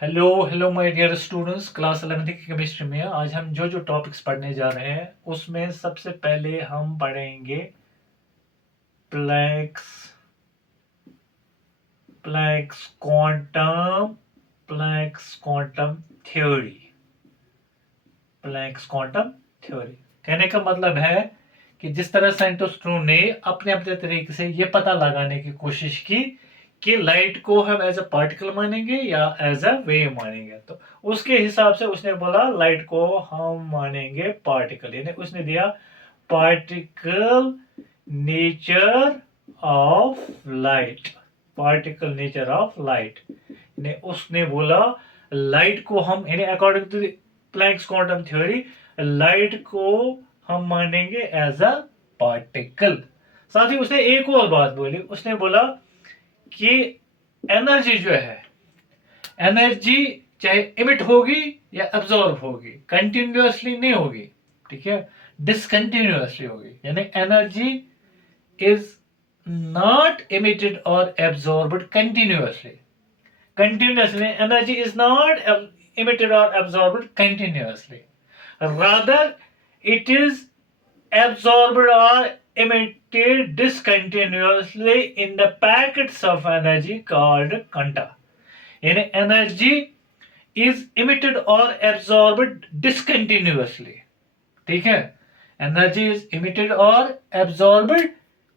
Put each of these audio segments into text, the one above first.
Hello hello my dear students, class 11th की chemistry में आज हम जो जो टॉपिक्स पढ़ने जा रहे हैं उसमें सबसे पहले हम पढ़ेंगे Planck's Planck's quantum Planck's quantum theory. Planck's quantum theory कहने का मतलब है कि जिस तरह साइंटिस्टों ने अपने अपने तरीके से ये पता लगाने की कोशिश की कि लाइट को हम एज अ पार्टिकल मानेंगे या एज अ वेव मानेंगे, तो उसके हिसाब से उसने बोला लाइट को हम मानेंगे पार्टिकल, यानी उसने दिया particle nature of light. Particle nature of light ने उसने बोला लाइट को हम, यानी according to Planck's quantum theory, light को हम मानेंगे एज अ पार्टिकल। साथ ही उसने एक और बात बोली, उसने बोला कि एनर्जी जो है, एनर्जी चाहे इमिट होगी या एब्जॉर्ब होगी, कंटिन्यूअसली नहीं होगी, ठीक है, डिसकंटिन्यूअसली होगी। यानी एनर्जी इज नॉट इमिटेड और absorbed continuously. Continuously, energy is not emitted or absorbed continuously. Rather, it is absorbed or emitted discontinuously in the packets of energy called quanta. यानी energy is emitted or absorbed discontinuously. ठीक है, energy is emitted और absorbed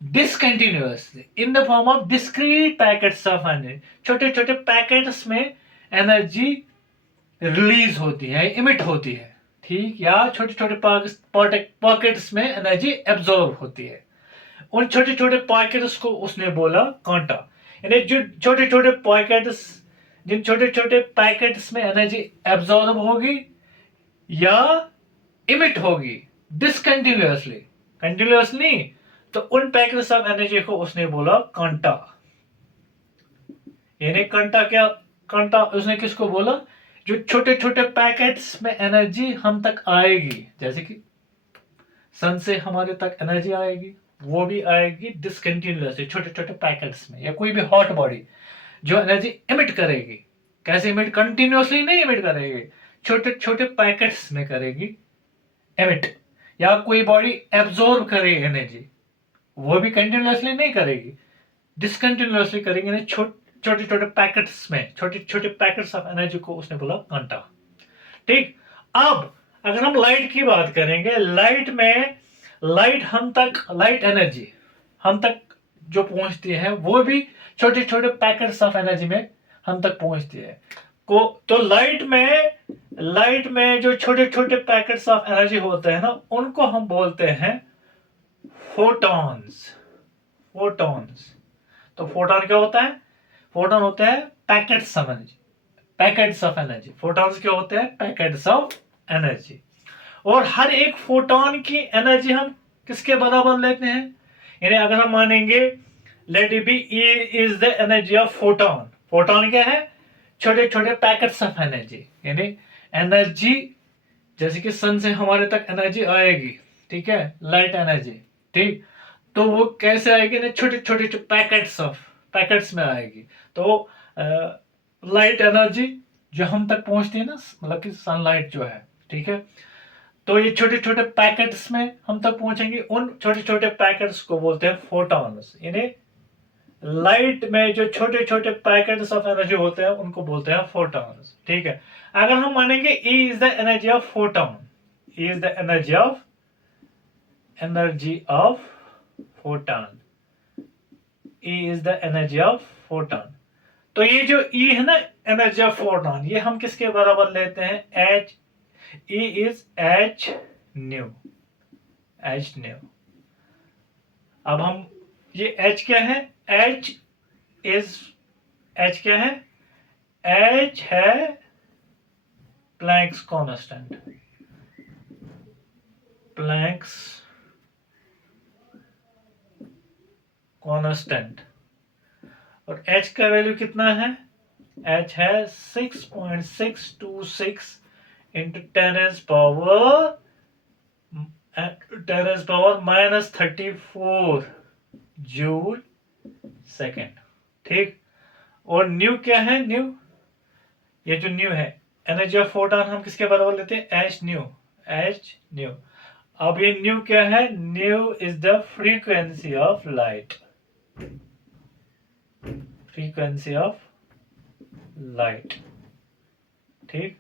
discontinuously in the form of discrete packets of energy. छोटे छोटे packets में energy release होती है, emit होती है, ठीक, या छोटे छोटे पॉकेट्स में एनर्जी एब्जॉर्ब होती है। उन छोटे छोटे पॉकेट्स को उसने बोला क्वांटा। यानी जो छोटे छोटे पॉकेट्स, जिन छोटे छोटे पैकेट्स में एनर्जी एब्जॉर्ब होगी या इमिट होगी डिसकंटिन्यूअसली, कंटिन्यूअसली, तो उन पैकेट्स ऑफ एनर्जी को उसने बोला क्वांटा। यानी क्वांटा क्या, क्वांटा उसने किसको बोला, जो छोटे छोटे पैकेट्स में एनर्जी हम तक आएगी, जैसे कि सन से हमारे तक एनर्जी आएगी, वो भी आएगी डिसकंटिन्यूअसली छोटे छोटे पैकेट्स में। या कोई भी हॉट बॉडी जो एनर्जी इमिट करेगी, कैसे इमिट, कंटिन्यूअसली नहीं इमिट करेगी, छोटे छोटे पैकेट्स में करेगी एमिट। या कोई बॉडी एब्जॉर्ब करे एनर्जी, वो भी कंटिन्यूअसली नहीं करेगी, डिसकंटिन्यूअसली करेंगे, यानी छोटे छोटे पैकेट्स में, छोटे छोटे पैकेट्स ऑफ एनर्जी को उसने बोला क्वांटा। ठीक, अब अगर हम लाइट की बात करेंगे, लाइट में, लाइट हम तक, लाइट एनर्जी हम तक जो पहुंचती है वो भी छोटे छोटे पैकेट्स ऑफ एनर्जी में हम तक पहुंचती है को। तो लाइट में जो छोटे छोटे पैकेट्स ऑफ एनर्जी होते हैं ना, उनको हम बोलते हैं फोटॉन्स। फोटॉन्स, तो फोटॉन क्या होता है, फोटॉन होता है packets of energy, packets of energy. Photons क्या होते हैं, पैकेट्स ऑफ एनर्जी। और हर एक फोटॉन की एनर्जी हम किसके बराबर लेते हैं, यानी अगर हम मानेंगे let it be E is the energy of photon. Photon क्या है, छोटे छोटे पैकेट्स ऑफ एनर्जी। यानी एनर्जी जैसे कि सन से हमारे तक एनर्जी आएगी, ठीक है, लाइट एनर्जी, ठीक, तो वो कैसे आएगी ना, छोटे छोटे पैकेट्स ऑफ, पैकेट्स में आएगी। तो लाइट एनर्जी जो हम तक पहुंचती है ना, मतलब कि सनलाइट जो है, ठीक है, तो ये छोटे छोटे पैकेट्स में हम तक पहुंचेंगे। उन छोटे छोटे पैकेट्स को बोलते हैं फोटॉन्स। यानी लाइट में जो छोटे छोटे पैकेट्स ऑफ एनर्जी होते हैं उनको बोलते हैं फोटॉन्स, ठीक है। अगर हम मानेंगे E is the energy of photon, E is the energy of, energy of photon, E is the energy of photon. तो ये जो E है ना, एनर्जी ऑफ फोटॉन, ये हम किसके बराबर लेते हैं, H, E is H new, H new. अब हम, ये H क्या है, H इज, H क्या है, H है प्लैंक्स कांस्टेंट, प्लैंक्स कांस्टेंट। और H का वैल्यू कितना है, H है 6.626 इंटू 10 माइनस 34 जूल सेकेंड, ठीक। और न्यू क्या है, न्यू, ये जो न्यू है, एनर्जी ऑफ फोटोन हम किसके बराबर लेते हैं, एच न्यू, एच न्यू। अब ये न्यू क्या है, new is the frequency of light, frequency of light. ठीक,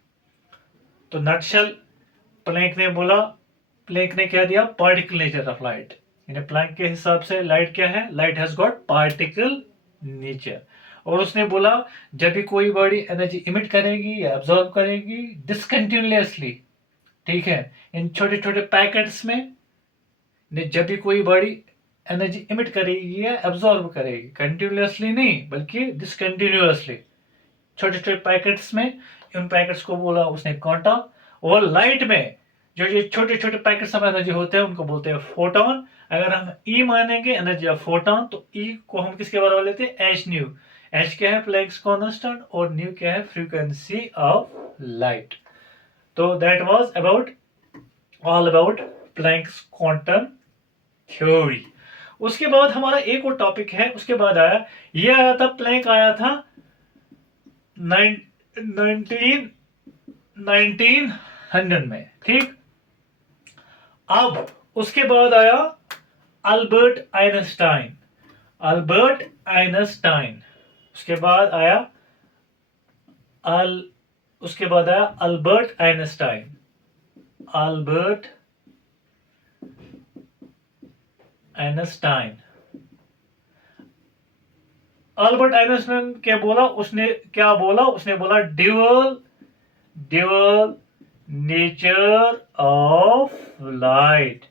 तो नटशल प्लैंक ने बोला, प्लैंक ने क्या दिया, पार्टिकल नेचर ऑफ लाइट। यानी प्लैंक के हिसाब से लाइट क्या है, light has got particle nature. और उसने बोला जब भी कोई बॉडी एनर्जी इमिट करेगी या एब्जॉर्ब करेगी डिसकंटिन्यूअसली, ठीक है, इन छोटे छोटे पैकेट्स में, जब भी कोई बॉडी एनर्जी इमिट करेगी या एब्जॉर्ब करेगी, कंटिन्यूअसली नहीं बल्कि डिसकंटिन्यूअसली, छोटे छोटे पैकेट्स में, उन पैकेट्स को बोला उसने क्वांटा। और लाइट में जो ये छोटे छोटे पैकेट्स ऑफ एनर्जी होते हैं उनको बोलते हैं फोटोन। अगर हम ई मानेंगे एनर्जी ऑफ फोटोन, तो ई को हम किसके बराबर लेते हैं, एच न्यू। एच क्या है, प्लैंक्स कांस्टेंट, और न्यू क्या है, फ्रीक्वेंसी ऑफ लाइट। तो that was about all about Planck's quantum theory. उसके बाद हमारा एक और टॉपिक है, उसके बाद आया, ये आया था, प्लैंक आया था 1900 में। ठीक, अब उसके बाद आया अल्बर्ट आइंस्टाइन, अल्बर्ट आइंस्टाइन। उसके बाद आया Albert Einstein, Albert Einstein. Albert Einstein क्या बोला उसने, उसने बोला ड्यूअल नेचर ऑफ लाइट।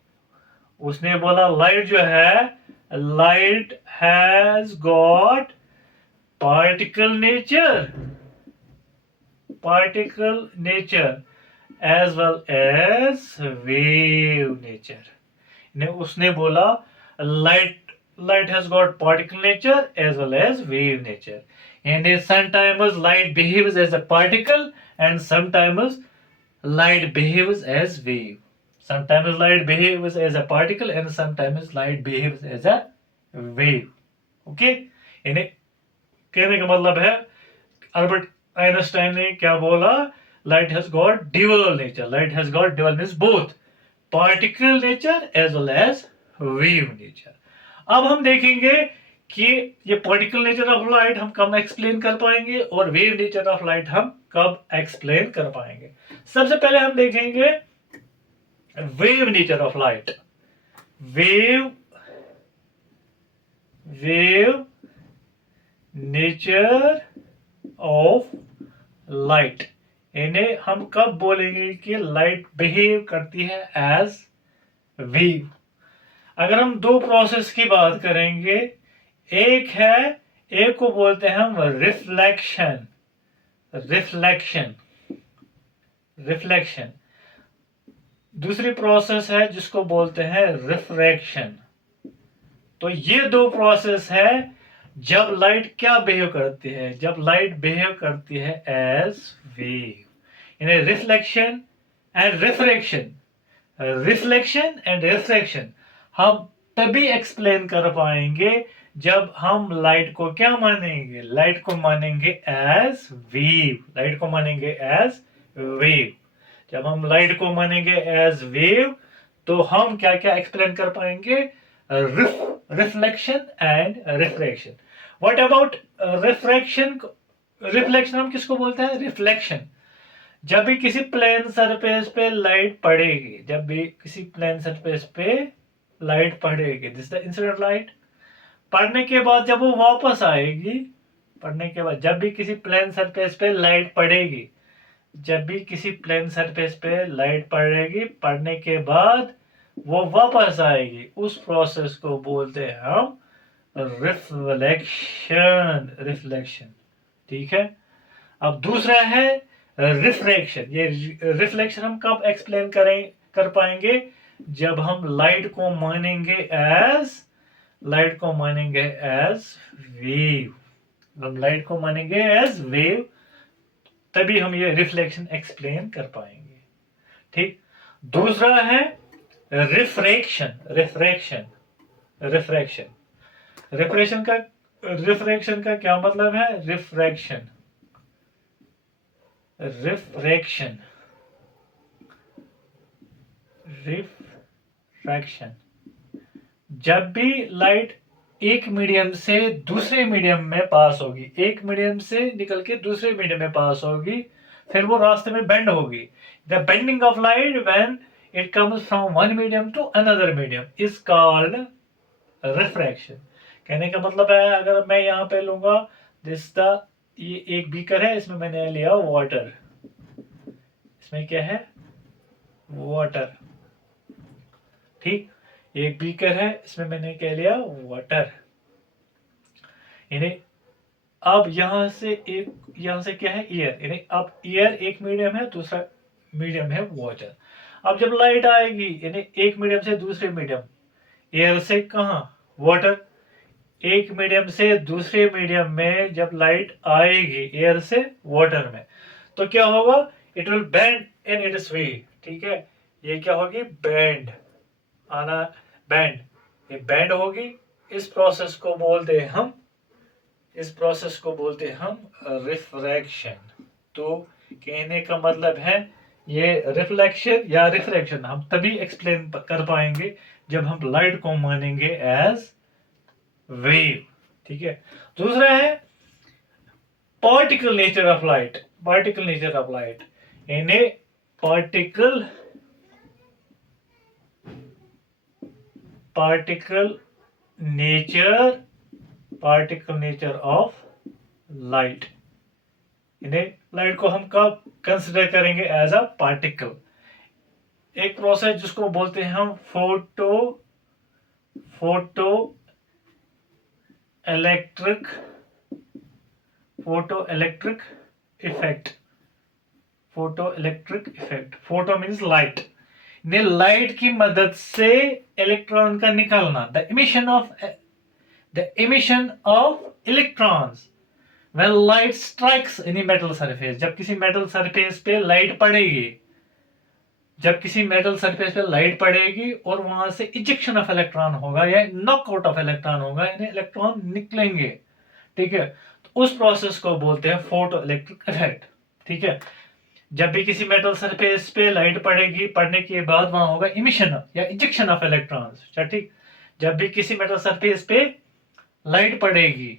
उसने बोला लाइट जो है, light has got particle nature as well as wave nature. उसने बोला light has got particle nature as well as wave nature, and sometimes light behaves as a particle and sometimes light behaves as wave, sometimes light behaves as a particle and sometimes light behaves as a wave। Okay, यानी कहने का मतलब है Albert Einstein ने क्या बोला, light has got dual nature, light has got dual means both particle nature as well as wave nature. अब हम देखेंगे कि ये पार्टिकल नेचर ऑफ लाइट हम कब एक्सप्लेन कर पाएंगे और वेव नेचर ऑफ लाइट हम कब एक्सप्लेन कर पाएंगे। सबसे पहले हम देखेंगे wave nature of light. Wave nature of light, इन्हें हम कब बोलेंगे कि लाइट बिहेव करती है एज वेव। अगर हम दो प्रोसेस की बात करेंगे, एक को बोलते हैं हम रिफ्लेक्शन, दूसरी प्रोसेस है जिसको बोलते हैं रिफ्रैक्शन। तो ये दो प्रोसेस है जब लाइट क्या बिहेव करती है, जब लाइट बिहेव करती है एज वेव, यानी रिफ्लेक्शन एंड रिफ्रैक्शन हम तभी एक्सप्लेन कर पाएंगे जब हम लाइट को क्या मानेंगे, लाइट को मानेंगे एज वेव, जब हम लाइट को मानेंगे एज वेव तो हम क्या क्या एक्सप्लेन कर पाएंगे, reflection and refraction. What about refraction, reflection हम किसको बोलते हैं, रिफ्लेक्शन जब भी किसी प्लेन सरफेस पे लाइट पड़ेगी, दिस द इंसिडेंट लाइट, पढ़ने के बाद जब वो वापस आएगी, जब भी किसी प्लेन सरफेस पे लाइट पड़ेगी, पढ़ने के बाद वो वापस आएगी, उस प्रोसेस को बोलते हैं हम रिफ्लेक्शन। ठीक है, अब दूसरा है रिफ्रैक्शन। ये रिफ्लेक्शन हम कब एक्सप्लेन कर पाएंगे, जब हम लाइट को मानेंगे एज वेव, तभी हम ये रिफ्लेक्शन एक्सप्लेन कर पाएंगे। ठीक, दूसरा है रिफ्रैक्शन का क्या मतलब है, रिफ्रैक्शन, रिफ्रैक्शन, जब भी लाइट एक मीडियम से दूसरे मीडियम में पास होगी, एक मीडियम से निकल के दूसरे मीडियम में पास होगी, फिर वो रास्ते में बेंड होगी। The bending of light when it comes from one medium to another medium is called refraction. कहने का मतलब है, अगर मैं यहाँ पे लूंगा दिस द, ये एक बीकर है, इसमें मैंने लिया वाटर, इसमें क्या है, वाटर, ठीक, एक बीकर है, इसमें मैंने क्या लिया, वाटर, यानी अब यहां से एक, यहां से क्या है, एयर, यानी अब एयर एक मीडियम है, दूसरा मीडियम है वाटर। अब जब लाइट आएगी, यानी एक मीडियम से दूसरे मीडियम, एयर से कहा, वाटर, एक मीडियम से दूसरे मीडियम में जब लाइट आएगी एयर से वाटर में, तो क्या होगा, it will bend in its way, ठीक है, ये क्या होगी, बेंड, आना, बेंड, ये बेंड होगी। इस प्रोसेस को बोलते हैं हम, इस प्रोसेस को बोलते हैं हम रिफ्रैक्शन। तो कहने का मतलब है, ये रिफ्लेक्शन या रिफ्रैक्शन हम तभी एक्सप्लेन कर पाएंगे जब हम लाइट को मानेंगे एज वेव, ठीक है। दूसरा है particle nature of light, particle nature of light, यानी particle, particle nature, particle nature of light, यानी लाइट को हम कब कंसिडर करेंगे, एज अ पार्टिकल। एक प्रोसेस जिसको बोलते हैं हम photo, photo electric, photo electric effect, photo electric effect, photo means light, ने लाइट की मदद से इलेक्ट्रॉन का निकलना, the emission of, the emission of electrons when light strikes any metal surface, जब किसी मेटल सरफेस पे लाइट पड़ेगी, जब किसी मेटल सरफेस पे लाइट पड़ेगी और वहां से इजेक्शन ऑफ इलेक्ट्रॉन होगा या नॉकआउट ऑफ इलेक्ट्रॉन होगा, यानी इलेक्ट्रॉन निकलेंगे, ठीक है, तो उस प्रोसेस को बोलते हैं फोटो इलेक्ट्रिक इफेक्ट, ठीक है। जब भी किसी मेटल सरफेस पे लाइट पड़ेगी, पड़ने के बाद वहां होगा इमिशन या इजेक्शन ऑफ इलेक्ट्रॉन्स, ठीक, जब भी किसी मेटल सरफेस पे लाइट पड़ेगी,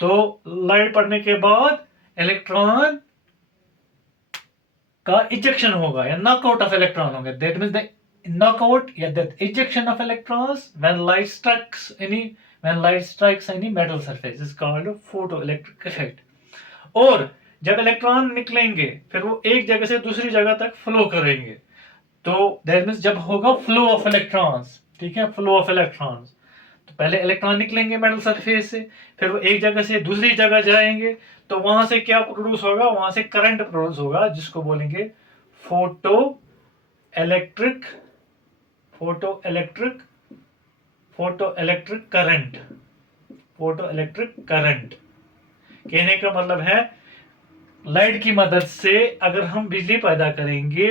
तो लाइट पड़ने के बाद इलेक्ट्रॉन का इजेक्शन होगा या नॉकआउट ऑफ इलेक्ट्रॉन होगा, that means the knockout, yeah, the ejection of electrons when light strikes any, when light strikes any metal surface is called photoelectric effect। और जब इलेक्ट्रॉन निकलेंगे फिर वो एक जगह से दूसरी जगह तक फ्लो करेंगे, तो दैट मींस जब होगा फ्लो ऑफ इलेक्ट्रॉन्स, ठीक है, फ्लो ऑफ इलेक्ट्रॉन्स, तो पहले इलेक्ट्रॉन निकलेंगे मेटल सरफेस से, फिर वो एक जगह से दूसरी जगह जाएंगे, तो वहां से क्या प्रोड्यूस होगा, वहां से करंट प्रोड्यूस होगा, जिसको बोलेंगे photo electric, photo electric, photo electric current, photo electric current. कहने का मतलब है, लाइट की मदद से अगर हम बिजली पैदा करेंगे,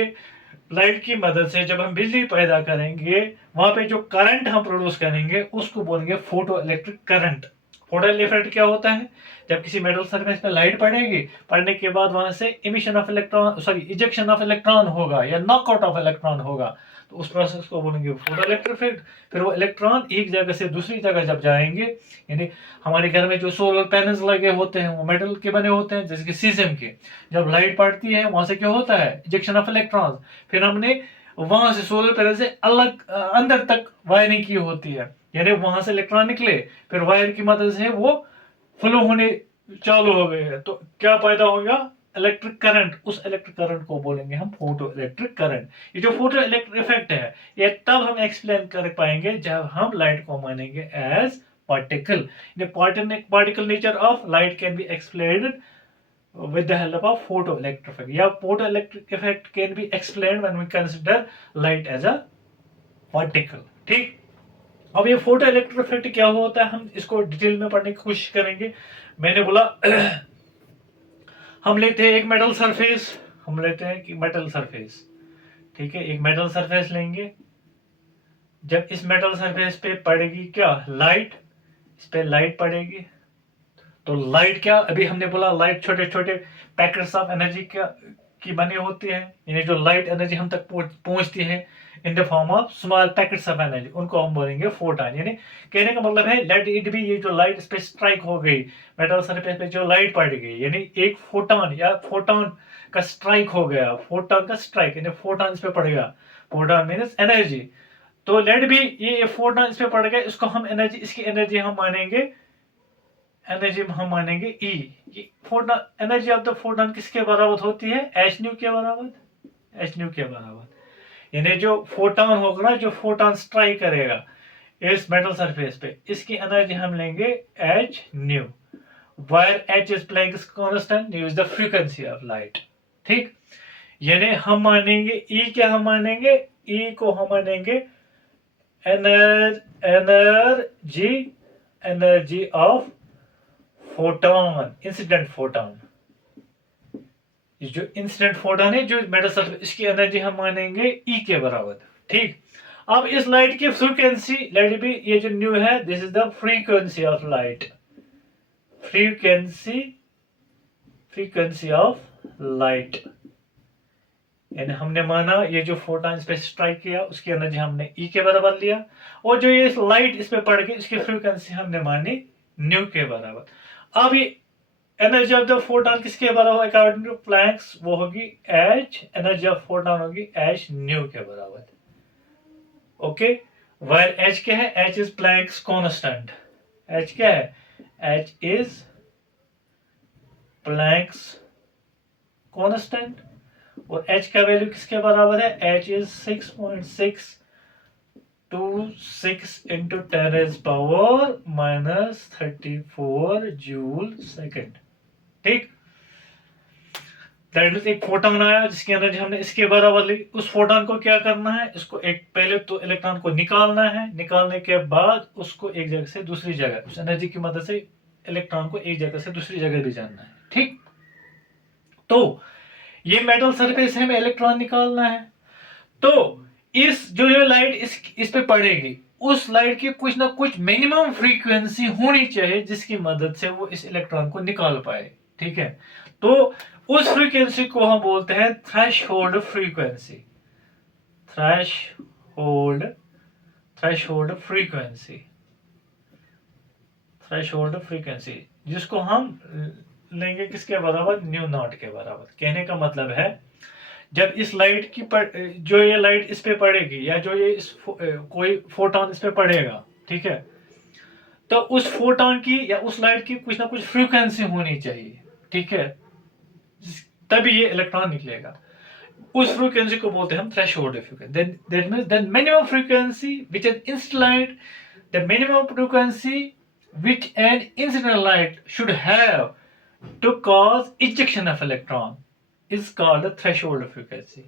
लाइट की मदद से जब हम बिजली पैदा करेंगे, वहां पे जो करंट हम प्रोड्यूस करेंगे उसको बोलेंगे photo electric current. Photo effect क्या होता है, जब किसी मेटल सरफेस पे लाइट पड़ेगी, पड़ने के बाद वहां से emission of electron, sorry ejection of electron होगा या नॉकआउट ऑफ इलेक्ट्रॉन होगा, तो उस प्रोसेस को बोलेंगे फोटो इलेक्ट्रिक इफेक्ट। फिर वो इलेक्ट्रॉन एक जगह से दूसरी जगह जब जाएंगे, यानी हमारे घर में जो सोलर पैनल्स लगे होते हैं वो मेटल के बने होते हैं, जैसे कि सीजियम के, जब लाइट पड़ती है वहां से क्या होता है, इजेक्शन ऑफ इलेक्ट्रॉन, फिर हमने वहां से सोलर पैनल से अलग अंदर तक वायरिंग की होती है, यानी वहां से इलेक्ट्रॉन निकले, फिर वायर की मदद से वो फ्लो होने चालू हो गए, तो क्या पैदा होगा, इलेक्ट्रिक करंट, उस इलेक्ट्रिक करंट को बोलेंगे हम फोटो इलेक्ट्रिक करंट। ये जो फोटो इलेक्ट्रिक इफेक्ट है, ये तब हम एक्सप्लेन कर पाएंगे जब हम लाइट को मानेंगे as particle. Particle nature of light can be explained with the help of photoelectric effect, या photoelectric effect can be explained when we consider light as a particle, ठीक। अब ये फोटो इलेक्ट्रिक इफेक्ट क्या होता है, हम इसको डिटेल में पढ़ने की कोशिश करेंगे। मैंने बोला हम लेते हैं एक मेटल सरफेस, हम लेते हैं कि मेटल सरफेस, ठीक है, एक मेटल सरफेस लेंगे, जब इस मेटल सरफेस पे पड़ेगी क्या, लाइट, इस पे लाइट पड़ेगी, तो लाइट क्या, अभी हमने बोला लाइट छोटे छोटे पैकेट्स ऑफ एनर्जी की बनी होती है, यानी जो लाइट एनर्जी हम तक पहुंचती है इन the form of small packets of energy, उनको हम बोलेंगे फोटॉन। यानी कहने का मतलब है लेट इट बी, ये जो लाइट इस पे स्ट्राइक हो गई, मेटल सरफेस पे जो लाइट पड़ गई, यानी एक फोटॉन या फोटॉन का स्ट्राइक हो गया, फोटॉन का स्ट्राइक यानी फोटॉन इस पे पड़ गया, फोटॉन मीन्स एनर्जी। तो लेट बी ये फोटॉन इस पे पड़ गया, इसको हम एनर्जी, इसकी एनर्जी हम मानेंगे, एनर्जी हम मानेंगे E. Photon, energy of the photon किसके बराबर होती है, एच न्यू के बराबर, एच न्यू के बराबर। यानी जो फोटॉन होगा ना, जो फोटॉन स्ट्राइक करेगा इस मेटल सरफेस पे, इसकी एनर्जी हम लेंगे H new, wire H is playing constant, new is the frequency of light. ठीक, यानी हम मानेंगे ई, क्या हम मानेंगे, ई को हम मानेंगे energy, energy of photon, incident photon. जो इंसिडेंट फोटॉन है जो मेटल सरफेस, इसकी एनर्जी हम मानेंगे ई के बराबर। ठीक, अब इस लाइट की फ्रीक्वेंसी, लेट बी ये जो न्यू है, this is the frequency of light, frequency, frequency of light. यानी हमने माना ये जो फोटॉन इस पे स्ट्राइक किया, उसकी एनर्जी हमने ई के बराबर लिया, और जो ये लाइट इस पे पड़ गई, इसकी फ्रीक्वेंसी हमने मानी न्यू के बराबर। अब ये एनर्जी ऑफ द फोटॉन किसके बराबर अकॉर्डिंग टू प्लैंक्स, वो होगी एच, एनर्जी ऑफ फोटॉन होगी एच न्यू के बराबर। ओके, वायर एच क्या है, H is Planck's constant, H क्या है, एच इज प्लैंक्स कांस्टेंट, और एच का वैल्यू किसके बराबर है, H is 6.626 into 10⁻⁻34 joule second. ठीक, दैट मींस एक फोटॉन आया जिसकी एनर्जी हमने इसके बराबर ली, उस फोटॉन को क्या करना है, इसको एक पहले तो इलेक्ट्रॉन को निकालना है, निकालने के बाद उसको एक जगह से दूसरी जगह, उस एनर्जी की मदद से इलेक्ट्रॉन को एक जगह से दूसरी जगह ले जाना है। ठीक, तो ये मेटल सरफेस है, हमें इलेक्ट्रॉन निकालना है, तो इस जो ये लाइट इस पे पड़ेगी, उस लाइट की कुछ ना कुछ मिनिमम फ्रीक्वेंसी होनी चाहिए जिसकी मदद से वो इस इलेक्ट्रॉन को निकाल पाए। ठीक है, तो उस फ्रीक्वेंसी को हम बोलते हैं threshold frequency, threshold, threshold frequency, threshold frequency, जिसको हम लेंगे किसके बराबर, न्यू नॉट के बराबर। कहने का मतलब है जब इस लाइट की जो ये लाइट इस पे पड़ेगी, या जो ये कोई फोटॉन इस पे पड़ेगा, ठीक है, तो उस फोटॉन की या उस लाइट की कुछ ना कुछ फ्रीक्वेंसी होनी चाहिए। ठीक है, तभी ये इलेक्ट्रॉन निकलेगा, उस फ्रीक्वेंसी को बोलते हैं हम threshold frequency. That means the minimum frequency which an incident light, the minimum frequency which an incident light should have to cause ejection of electron is called the threshold frequency।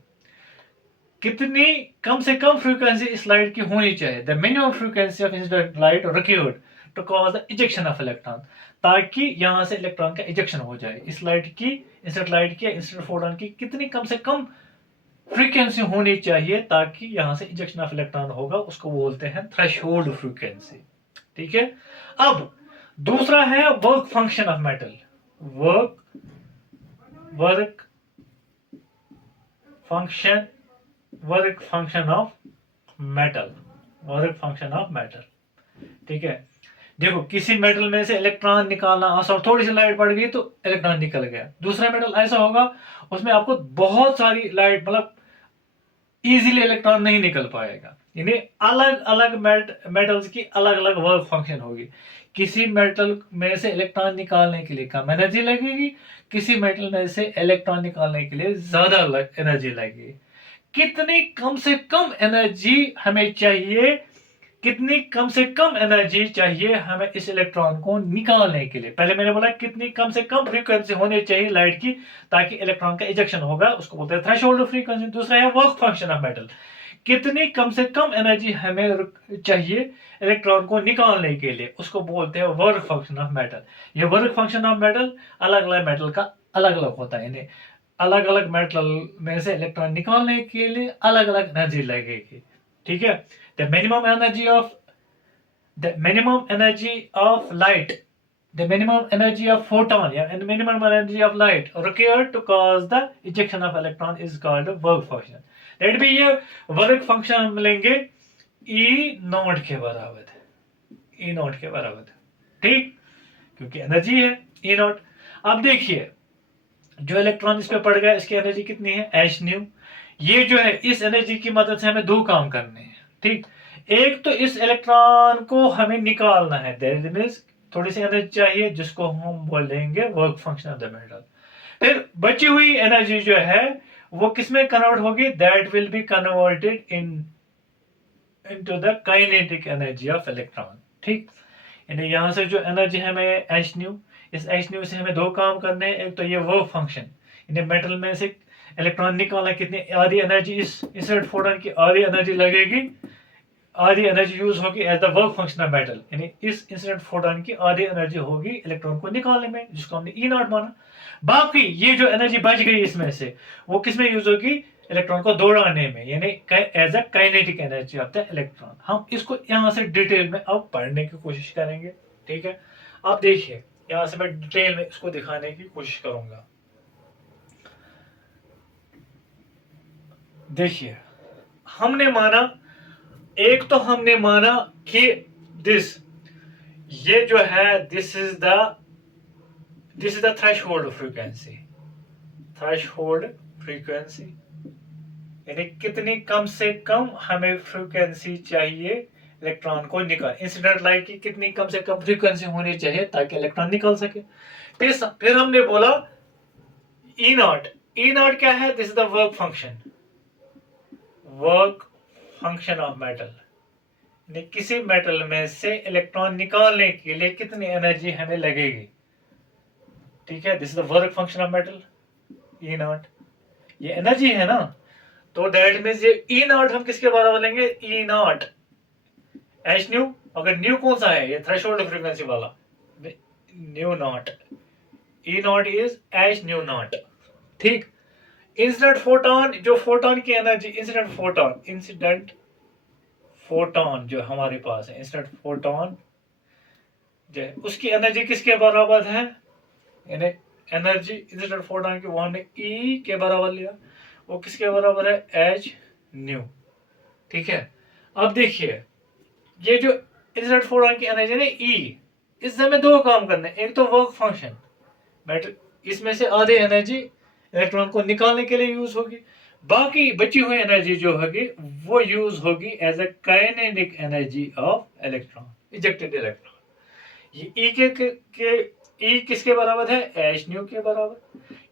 कितनी कम से कम frequency इस light की होनी चाहिए, the minimum frequency of incident light required to cause the ejection of electron, ताकि यहां से electron का इजेक्शन हो जाए। इस लाइट की, इंसिडेंट लाइट की, इंसिडेंट फोटॉन की कितनी कम से कम फ्रीक्वेंसी होनी चाहिए ताकि यहां से इजेक्शन ऑफ इलेक्ट्रॉन होगा, उसको बोलते हैं थ्रेशहोल्ड फ्रीक्वेंसी। ठीक है, अब दूसरा है work function of metal, work function, work function of metal, work function of metal. ठीक है, देखो किसी मेटल में से इलेक्ट्रॉन निकालना आसान, थोड़ी सी लाइट पड़ गई तो इलेक्ट्रॉन निकल गया। दूसरा मेटल ऐसा होगा उसमें आपको बहुत सारी लाइट, मतलब इजीली इलेक्ट्रॉन नहीं निकल पाएगा, यानी अलग अलग मेटल्स की अलग अलग वर्क फंक्शन होगी। किसी मेटल में से इलेक्ट्रॉन निकालने के लिए कम एनर्जी लगेगी, किसी मेटल में से इलेक्ट्रॉन निकालने के लिए ज्यादा एनर्जी लगेगी। कितनी कम से कम एनर्जी हमें चाहिए, कितनी कम से कम एनर्जी चाहिए हमें इस इलेक्ट्रॉन को निकालने के लिए। पहले मैंने बोला कितनी कम से कम फ्रीक्वेंसी होनी चाहिए लाइट की ताकि इलेक्ट्रॉन का इजेक्शन होगा, उसको बोलते हैं थ्रेशहोल्ड फ्रीक्वेंसी। दूसरा है वर्क फंक्शन ऑफ मेटल, कितनी कम से कम एनर्जी हमें चाहिए इलेक्ट्रॉन को निकालने के लिए, उसको बोलते हैं वर्क फंक्शन ऑफ मेटल। ये वर्क फंक्शन ऑफ मेटल अलग अलग मेटल का अलग अलग होता है, यानी अलग अलग मेटल में से इलेक्ट्रॉन निकालने के लिए अलग अलग एनर्जी लगेगी। ठीक है, the minimum energy of light the minimum energy of photon, yeah, and minimum energy of light required to cause the ejection of electron is called a work function. Let be ये work function हम लेंगे ई not के बराबर, ई not के बराबर, ठीक, क्योंकि energy है ई नॉट। अब देखिए जो इलेक्ट्रॉन इस पे पड़ गया इसकी एनर्जी कितनी है, एच न्यू। ये जो है इस एनर्जी की मदद से हमें दो काम करने हैं, ठीक। एक तो इस इलेक्ट्रॉन को हमें निकालना है, दैट मींस थोड़ी सी एनर्जी चाहिए जिसको हम बोलेंगे work function of the metal. फिर बची हुई एनर्जी जो है वो किसमें कन्वर्ट होगी, that will be converted into the kinetic energy of electron, ठीक। यानी यहां से जो एनर्जी है हमें एच न्यू, इस एच न्यू से हमें दो काम करने हैं, एक तो ये वर्क फंक्शन, यानी मेटल में से इलेक्ट्रॉन निकालना, कितनी आधी एनर्जी इस इंसिडेंट फोटोन की आधी एनर्जी लगेगी, आधी एनर्जी यूज होगी as the work function of metal, यानी इस इंसिडेंट फोटोन की आधी एनर्जी होगी इलेक्ट्रॉन को निकालने में, जिसको हमने ई नॉट माना। बाकी ये जो एनर्जी बच गई इसमें से वो किसमें यूज होगी, इलेक्ट्रॉन को दौड़ाने में, यानी as a kinetic energy of the electron. हम इसको यहां से डिटेल में अब पढ़ने की कोशिश करेंगे, ठीक है। अब देखिए यहां से मैं डिटेल में इसको दिखाने की कोशिश करूंगा। देखिए हमने माना, एक तो हमने माना कि दिस, ये जो है this is the threshold frequency, threshold frequency, यानी कितनी कम से कम हमें फ्रीक्वेंसी चाहिए इलेक्ट्रॉन को निकाल, इंसिडेंट लाइट की कितनी कम से कम फ्रीक्वेंसी होनी चाहिए ताकि इलेक्ट्रॉन निकल सके। फिर हमने बोला ई नॉट, ई नॉट क्या है, this is the work function, work function of metal, किसी मेटल में से इलेक्ट्रॉन निकालने के लिए कितनी एनर्जी हमें लगेगी, ठीक है, this is the work function of metal E not, ये एनर्जी है ना, तो दैट मीन्स ये ई नॉट हम किसके बराबर लेंगे, ई नॉट एच न्यू, अगर न्यू कौन सा है, ये थ्रेशोल्ड फ्रीक्वेंसी वाला, new not, E not is H nu naught, ठीक। इंसिडेंट फोटोन, जो फोटोन की एनर्जी, इंसिडेंट फोटोन जो हमारे पास है, इंसिडेंट फोटोन जो है उसकी एनर्जी किसके बराबर है, यानी एनर्जी इंसिडेंट फोटोन की वो हमने ई के बराबर लिया, वो किसके बराबर है, एच न्यू, ठीक है। अब देखिए ये जो इंसिडेंट फोटोन की एनर्जी है ई, इससे हमें दो काम करने, एक तो वर्क फंक्शन, मैटर इसमें से आधी एनर्जी इलेक्ट्रॉन को निकालने के लिए यूज होगी, बाकी बची हुई एनर्जी जो होगी वो यूज होगी as a kinetic energy of electron, ejected electron. ये ई के ई किसके बराबर है, एच न्यू के बराबर,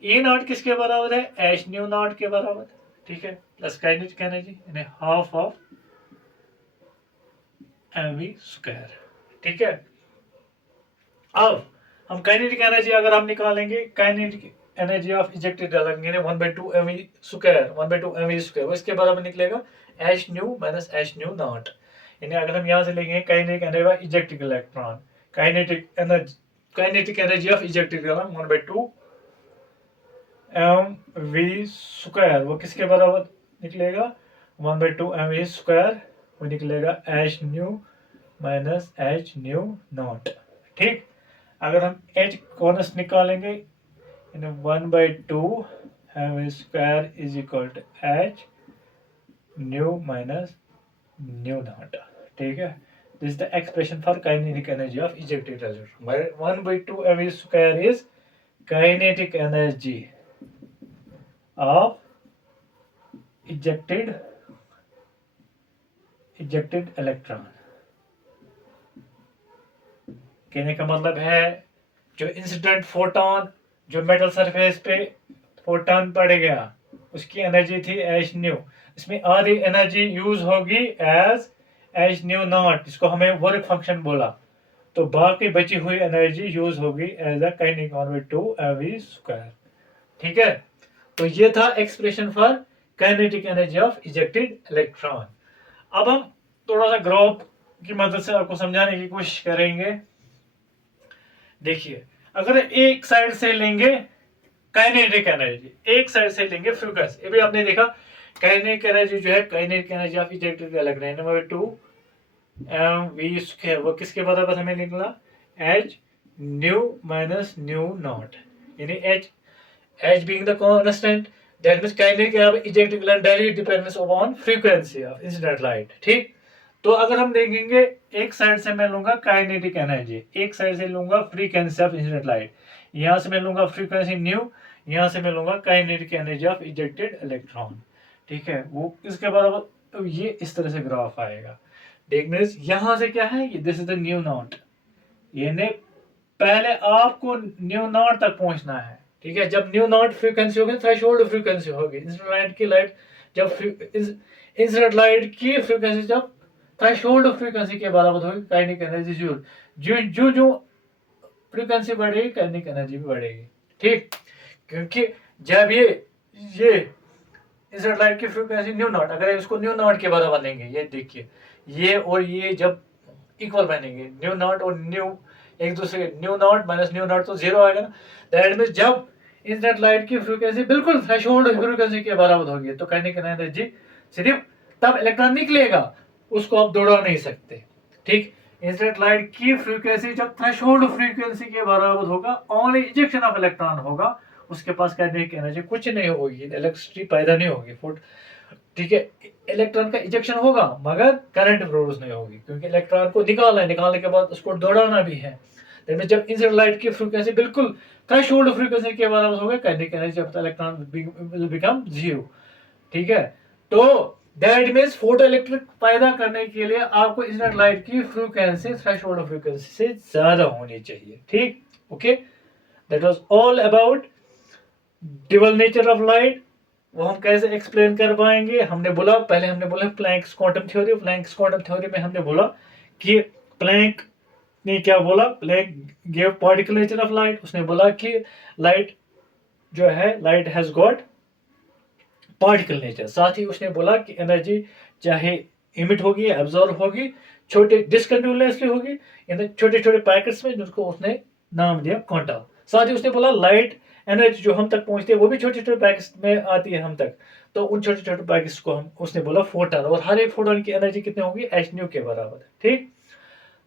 ई नॉट किसके बराबर है, एच न्यू नॉट के बराबर, ठीक है, प्लस काइनेटिक एनर्जी यानी हाफ ऑफ mv स्क्वायर, ठीक है। अब हम काइनेटिक एनर्जी अगर हम निकालेंगे, काइनेटिक एनर्जी ऑफ इजेक्टेड डालेंगे 1/2 mv स्क्वायर, 1/2 mv स्क्वायर, वो इसके बराबर निकलेगा h nu minus h nu naught, यानी अगर हम यहाँ से लेंगे kinetic energy of ejected electron, kinetic energy of ejected electron 1/2 mv square, वो किसके बराबर निकलेगा, 1/2 mv स्क्वायर, वो निकलेगा h nu minus h nu naught, ठीक। अगर हम एच कॉन्स्ट निकालेंगे, 1/2 mv square is equal to h nu minus nu naught, ठीक है। This is the expression for kinetic energy of ejected electron, 1/2 mv square is kinetic energy of ejected electron. कहने का मतलब है जो इंसिडेंट फोटोन, जो मेटल सरफेस पे photon पड़ गया उसकी एनर्जी थी एच न्यू, इसमें आधी एनर्जी यूज होगी एज एच न्यू नॉट, जिसको हमें वर्क फंक्शन बोला, तो बाकी बची हुई एनर्जी यूज होगी as a kinetic 1/2 mv square, ठीक है। तो ये था expression for kinetic energy of ejected electron. अब हम थोड़ा सा ग्राफ की मदद से आपको समझाने की कोशिश करेंगे। देखिए अगर एक साइड से लेंगे काइनेटिक एनर्जी, एक साइड से लेंगे फ्रीक्वेंसी, अभी आपने देखा काइनेटिक एनर्जी जो है, kinetic energy of ejected electron 2 mv square, वो किसके बराबर हमें निकला, H nu minus nu naught, यानी h being the constant, that means kinetic ejected electron directly depends upon frequency of incident light. ठीक, तो अगर हम देखेंगे एक साइड से मैं लूंगा काइनेटिक एनर्जी, एक साइड से लूंगा फ्रीक्वेंसी ऑफ इंसिडेंट लाइट, यहां से मैं लूंगा फ्रीक्वेंसी न्यू, यहां से मैं लूंगा kinetic energy of ejected electron. ठीक है, वो इसके बराबर, तो ये इस तरह से ग्राफ आएगा। देखने यहां से क्या है, this is the new naught, यानी पहले आपको न्यू नॉट तक पहुंचना है। ठीक है, जब न्यू नॉट फ्रीक्वेंसी होगी, थ्रेशोल्ड फ्रीक्वेंसी होगी, इंसिडेंट लाइट की लाइट जब इंसिडेंट लाइट की फ्रीक्वेंसी जब थ्रेशोल्ड फ्रीक्वेंसी के बराबर होगी, काइनेटिक एनर्जी जो जो जो फ्रीक्वेंसी बढ़ेगी काइनेटिक एनर्जी भी बढ़ेगी। ठीक, क्योंकि जब ये इंसिडेंट लाइट की फ्रीक्वेंसी न्यू नॉट, अगर इसको न्यू नॉट के बराबर लेंगे, ये देखिए ये और ये जब इक्वल बनेंगे, न्यू नॉट और न्यू एक दूसरे, new not minus nu not तो जीरो आएगा ना। दैट मींस जब इंसिडेंट लाइट की फ्रीक्वेंसी बिल्कुल थ्रेशोल्ड फ्रीक्वेंसी के बराबर होगी, तो काइनेटिक एनर्जी सिर्फ तब इलेक्ट्रॉन निकलेगा, उसको आप दौड़ा नहीं सकते। ठीक, इंसिडेंट लाइट की फ्रीक्वेंसी जब थ्रेशोल्ड फ्रीक्वेंसी के बराबर होगा, ओनली इजेक्शन ऑफ इलेक्ट्रॉन होगा, उसके पास काइनेटिक एनर्जी कुछ नहीं होगी, इलेक्ट्रिसिटी पैदा नहीं होगी। ठीक है, इलेक्ट्रॉन का इजेक्शन होगा मगर करंट प्रोड्यूस नहीं होगी, क्योंकि इलेक्ट्रॉन को निकालना है, निकालने के बाद उसको दौड़ाना भी है। जब इंसिडेंट लाइट की फ्रीक्वेंसी बिल्कुल थ्रेशोल्ड फ्रीक्वेंसी के बराबर होगा, kinetic energy of the electron will become zero. ठीक है, तो दैट मींस फोटो इलेक्ट्रिक पैदा करने के लिए आपको इंसिडेंट लाइट की फ्रीक्वेंसी थ्रेशोल्ड फ्रीक्वेंसी से ज्यादा होनी चाहिए। ठीक, okay, that was all about dual nature of light. वो हम कैसे एक्सप्लेन कर पाएंगे, हमने बोला पहले, हमने बोला Planck's quantum theory. Planck's quantum theory में हमने बोला कि प्लैंक ने क्या बोला, Planck give particle nature of light. उसने बोला कि लाइट जो है, light has got particle nature. साथ ही उसने बोला कि एनर्जी चाहे इमिट होगी, एब्जॉर्ब होगी, छोटे डिसकंटिन्यूअसली होगी, छोटे छोटे पैकेट्स में, जिसको उसने नाम दिया क्वांटा। साथ ही उसने बोला लाइट एनर्जी जो हम तक पहुंचती है वो भी छोटे छोटे पैकेट्स में आती है हम तक, तो उन छोटे छोटे पैकेट्स को हम, उसने बोला फोटॉन, और हर एक फोटॉन की एनर्जी कितनी होगी, एच न्यू के बराबर। ठीक,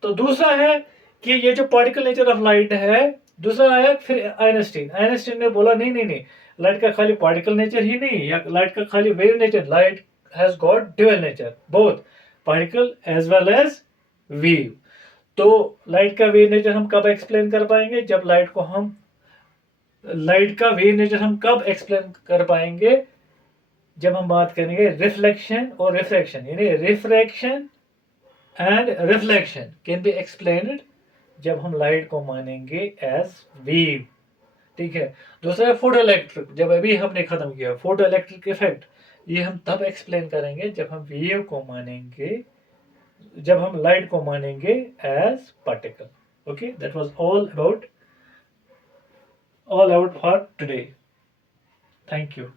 तो दूसरा है कि ये जो पार्टिकल नेचर ऑफ लाइट है, दूसरा आया फिर आइंस्टीन। आइंस्टीन ने बोला नहीं नहीं नहीं, लाइट का खाली पार्टिकल नेचर ही नहीं, या लाइट का खाली wave nature, light has got dual nature, both particle as well as wave. तो लाइट का वेव नेचर हम कब एक्सप्लेन कर पाएंगे, जब लाइट का वेव नेचर हम कब एक्सप्लेन कर पाएंगे, जब हम बात करेंगे रिफ्लेक्शन और रिफ्रैक्शन, यानी refraction and reflection can be explained जब हम लाइट को मानेंगे एज वेव। ठीक है, दूसरा है फोटो इलेक्ट्रिक, जब अभी हमने खत्म किया फोटो इलेक्ट्रिक इफेक्ट, ये हम तब एक्सप्लेन करेंगे जब हम वेव को मानेंगे, जब हम लाइट को मानेंगे as particle. Okay, that was all about for today. Thank you.